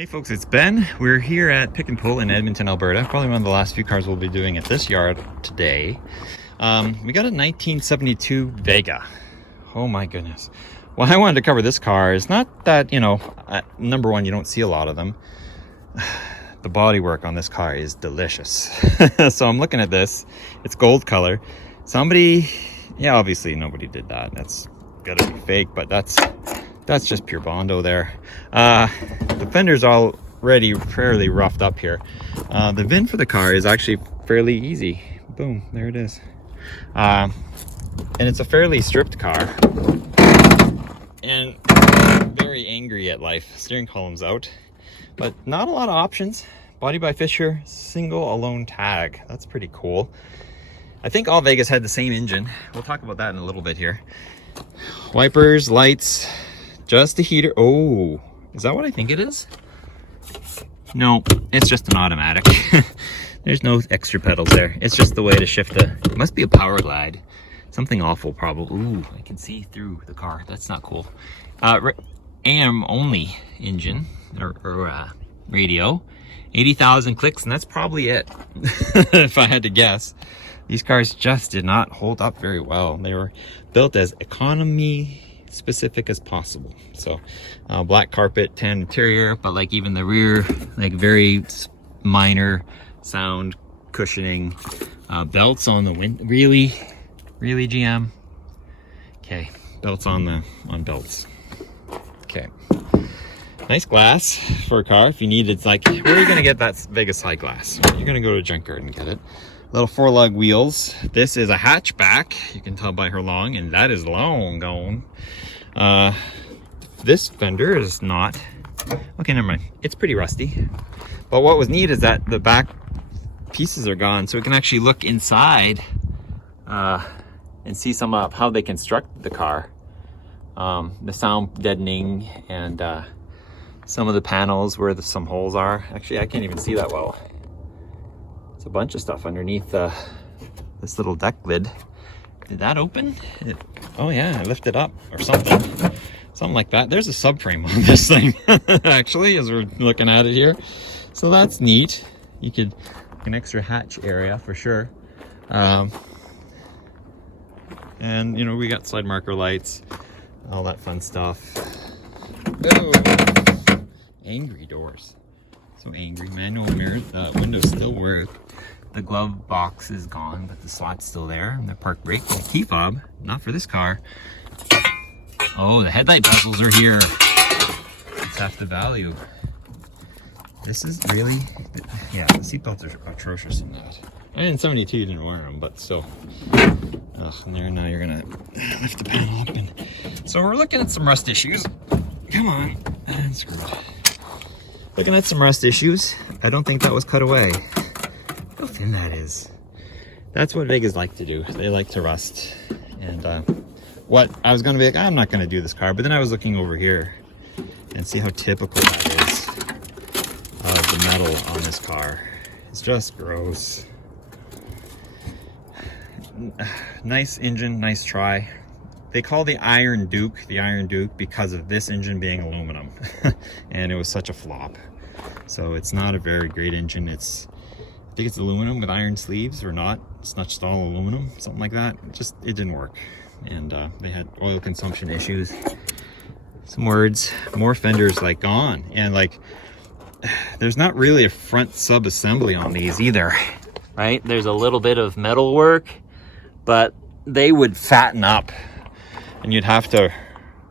Hey folks, it's Ben. We're here at Pick and Pull in Edmonton, Alberta. Probably one of the last few cars we'll be doing at this yard today. We got a 1972 Vega. Oh my goodness. Well, I wanted to cover this car. It's not that, number one, you don't see a lot of them. The bodywork on this car is delicious. So I'm looking at this. It's gold color. Somebody, obviously nobody did that. That's gotta be fake, but that's just pure Bondo there. The fender's already fairly roughed up here. The VIN for the car is actually fairly easy. Boom, there it is. And it's a fairly stripped car. And very angry at life. Steering column's out. But not a lot of options. Body by Fisher, single alone tag. That's pretty cool. I think all Vegas had the same engine. We'll talk about that in a little bit here. Wipers, lights, just a heater. Oh, is that what I think it is? No, it's just an automatic. There's no extra pedals there. It's just the way to shift it must be a power glide. Something awful probably. Ooh, I can see through the car. That's not cool. AM only engine or radio. 80,000 clicks, and that's probably it. If I had to guess. These cars just did not hold up very well. They were built as economy specific as possible. So black carpet, tan interior, but like even the rear, like very minor sound cushioning, belts on the wind. Really GM. Okay, belts on belts. Okay, nice glass for a car. If you need it, like, where are you gonna get that Vega side glass? You're gonna go to Junkyard and get it. Little 4-lug wheels. This is a hatchback. You can tell by her long, and that is long gone. This fender is not. Okay, never mind. It's pretty rusty. But what was neat is that the back pieces are gone, so we can actually look inside and see some of how they construct the car. The sound deadening and some of the panels where some holes are. Actually, I can't even see that well. It's a bunch of stuff underneath this little deck lid. Did that open? Oh yeah, I lifted up or something. Something like that. There's a subframe on this thing, actually, as we're looking at it here. So that's neat. You could, an extra hatch area for sure. And we got slide marker lights, all that fun stuff. Oh, angry doors. So angry. Manual mirrors. The windows still work. The glove box is gone, but the slot's still there. And the park brake, the key fob, not for this car. Oh, the headlight bezels are here. It's half the value. This is really, yeah, the seatbelts are atrocious in that. And in 72 you didn't wear them, but still. Ugh, and there, now you're gonna lift the panel up. And so we're looking at some rust issues. Come on, and screw it. Looking at some rust issues. I don't think that was cut away. How thin that is. That's what Vegas like to do. They like to rust. And what I was gonna be like, I'm not gonna do this car, but then I was looking over here and see how typical that is of the metal on this car. It's just gross. Nice engine, nice try. They call the Iron Duke because of this engine being aluminum. And it was such a flop. So it's not a very great engine. I think it's aluminum with iron sleeves, or not. It's not just all aluminum, something like that. It didn't work. And they had oil consumption issues. Some words, more fenders like gone. And like, there's not really a front sub assembly on these either, right? There's a little bit of metal work, but they would fatten up. And you'd have to,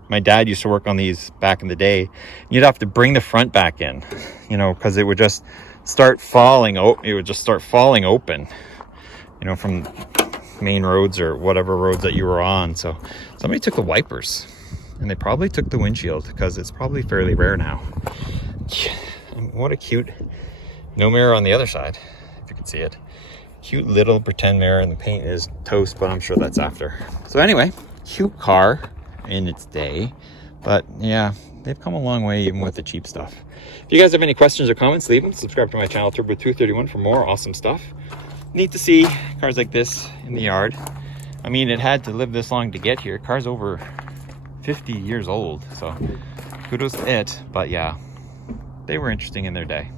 my dad used to work on these back in the day. You'd have to bring the front back in, because it would just start falling. It would just start falling open, from main roads or whatever roads that you were on. So somebody took the wipers, and they probably took the windshield, because it's probably fairly rare now. What a cute, no mirror on the other side, if you can see it. Cute little pretend mirror, and the paint is toast, but I'm sure that's after. So anyway, cute car in its day, but yeah, they've come a long way even with the cheap stuff. If you guys have any questions or comments, leave them. Subscribe to my channel, Turbo231, for more awesome stuff. Neat to see cars like this in the yard. I mean, it had to live this long to get here. Car's over 50 years old, so kudos to it. But yeah, they were interesting in their day.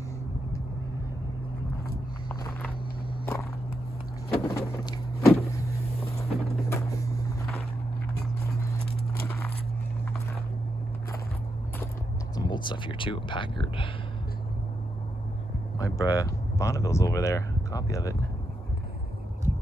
Some old stuff here too, a Packard. My Bonneville's over there, a copy of it.